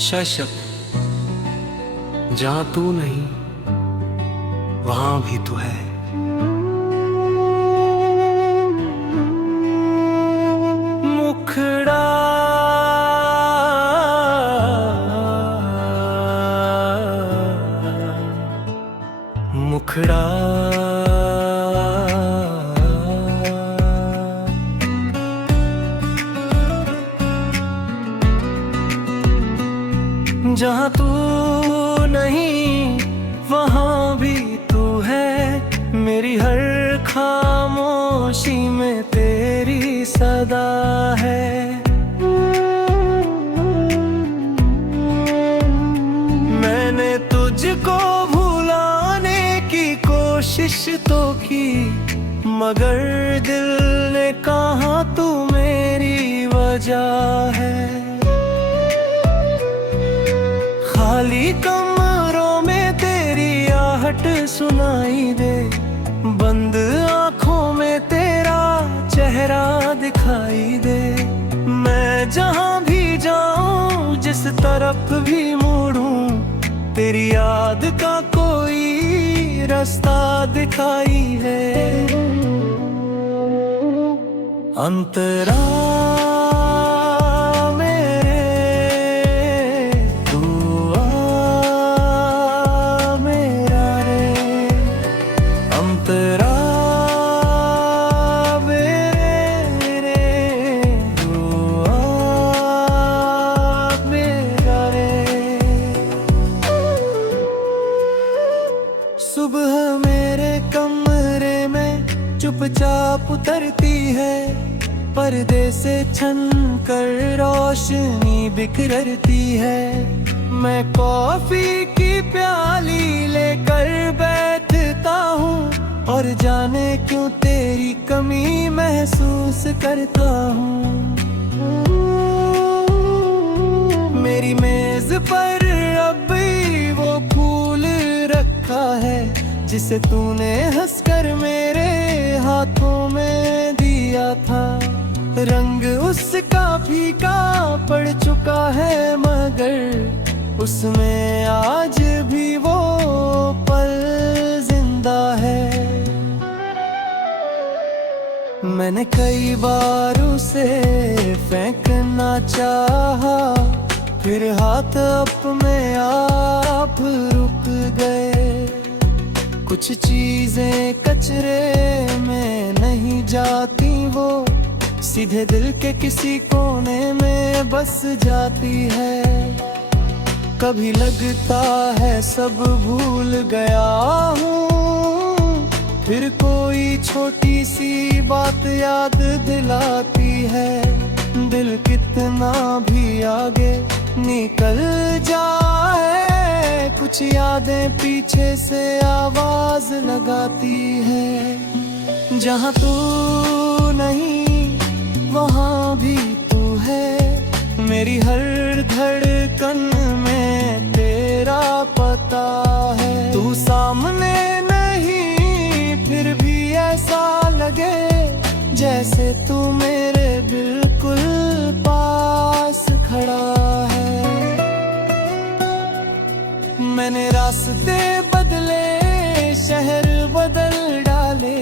शशक जहां तू नहीं वहां भी तू है। मुखड़ा मुखड़ा जहां तू नहीं वहां भी तू है। मेरी हर खामोशी में तेरी सदा है। मैंने तुझको भुलाने की कोशिश तो की, मगर दिल ने कहा तू मेरी वजह है। खाली कमरों में तेरी आहट सुनाई दे, बंद आंखों में तेरा चेहरा दिखाई दे। मैं जहां भी जाऊं जिस तरफ भी मुड़ूं, तेरी याद का कोई रास्ता दिखाई है। अंतरा सुबह मेरे कमरे में चुपचाप उतरती है, पर्दे से छन कर रोशनी बिखरती है। मैं कॉफी की प्याली लेकर बैठता हूँ, और जाने क्यों तेरी कमी महसूस करता हूँ। मेरी मेज पर अब भी वो फूल रखा है, जिसे तूने हंसकर मेरे हाथों में दिया था। रंग उसका फीका पड़ चुका है, मगर उसमें आज भी वो पल जिंदा है। मैंने कई बार उसे फेंकना चाहा, फिर हाथ में आप रुक गए। कुछ चीजें कचरे में नहीं जाती, वो सीधे दिल के किसी कोने में बस जाती है। कभी लगता है सब भूल गया हूँ, फिर कोई छोटी सी बात याद दिलाती है। दिल कितना भी आगे निकल जाए, कुछ यादें पीछे से आवाज लगाती है। जहां तू नहीं वहां भी तू है। मेरी हर धड़कन में तेरा पता है। तू सामने नहीं फिर भी ऐसा लगे जैसे तू मेरे बिल्कुल पास खड़ा है। मैंने रास्ते बदले, शहर बदल डाले,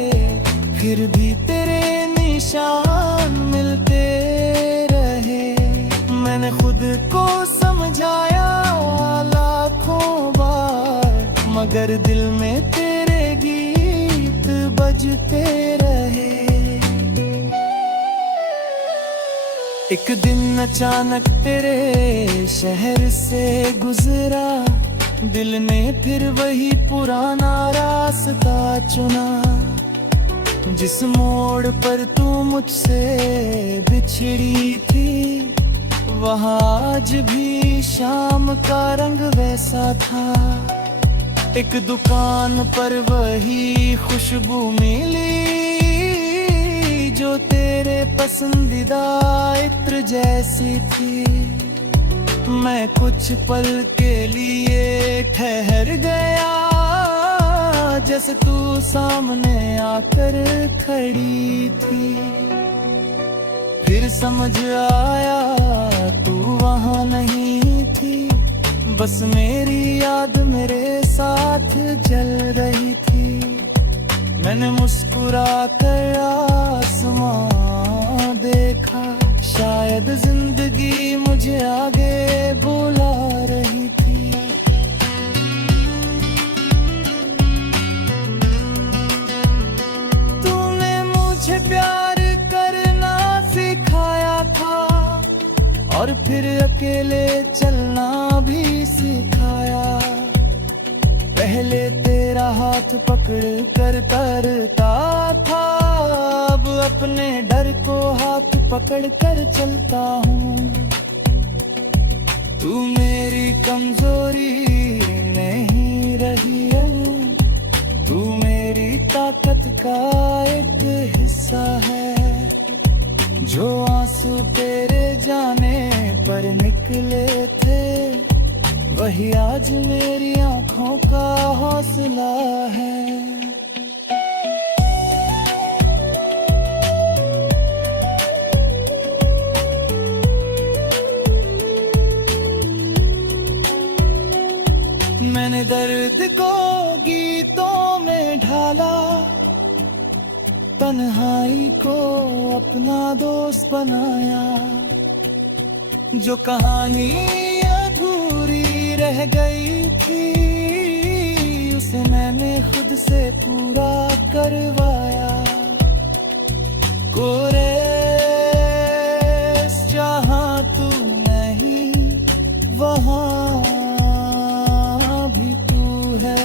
फिर भी तेरे निशान मिलते रहे। मैंने खुद को समझाया लाखों बार, मगर दिल में तेरे गीत बजते रहे। एक दिन अचानक तेरे शहर से गुजरा, दिल ने फिर वही पुराना रास्ता चुना। जिस मोड़ पर तू मुझसे बिछड़ी थी, वहाँ आज भी शाम का रंग वैसा था। एक दुकान पर वही खुशबू मिली, जो तेरे पसंदीदा इत्र जैसी थी। मैं कुछ पल के लिए ठहर गया, जैसे तू सामने आकर खड़ी थी। फिर समझ आया तू वहाँ नहीं थी, बस मेरी याद मेरे साथ जल रही थी। मैंने मुस्कुरा कर आसमां देखा, शायद जिंदगी मुझे आगे बुला रही थी। तूने मुझे प्यार करना सिखाया था और फिर अकेले चलना भी सिखाया। पहले तेरा हाथ पकड़ कर करता था, अब अपने डर को हाथ पकड़ कर चलता हूँ। तू मेरी कमजोरी नहीं रही है, तू मेरी ताकत का एक हिस्सा है। जो आंसू तेरे जाने पर निकले थे, वही आज मेरी आंखों का हौसला है। मैंने दर्द को गीतों में ढाला, तन्हाई को अपना दोस्त बनाया। जो कहानी अधूरी रह गई थी, उसे मैंने खुद से पूरा करवाया। कोरे जहां तू नहीं, वहां भी तू है।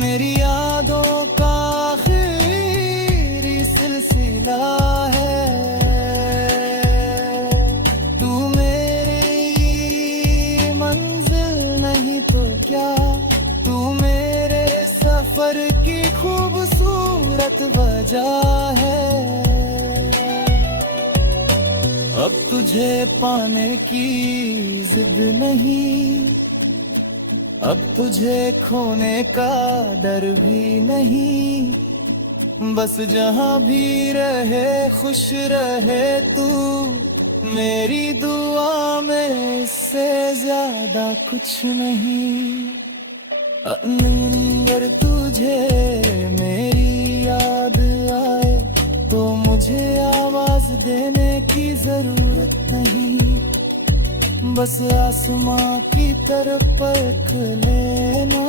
मेरी यादों का आखिरी सिलसिला है। तू मेरे सफर की खूबसूरत वजह है। अब तुझे पाने की जिद नहीं, अब तुझे खोने का डर भी नहीं। बस जहां भी रहे खुश रहे तू, मेरी दुआ में इससे ज्यादा कुछ नहीं। अगर तुझे मेरी याद आए, तो मुझे आवाज देने की जरूरत नहीं। बस आसमां की तरफ परख लेना।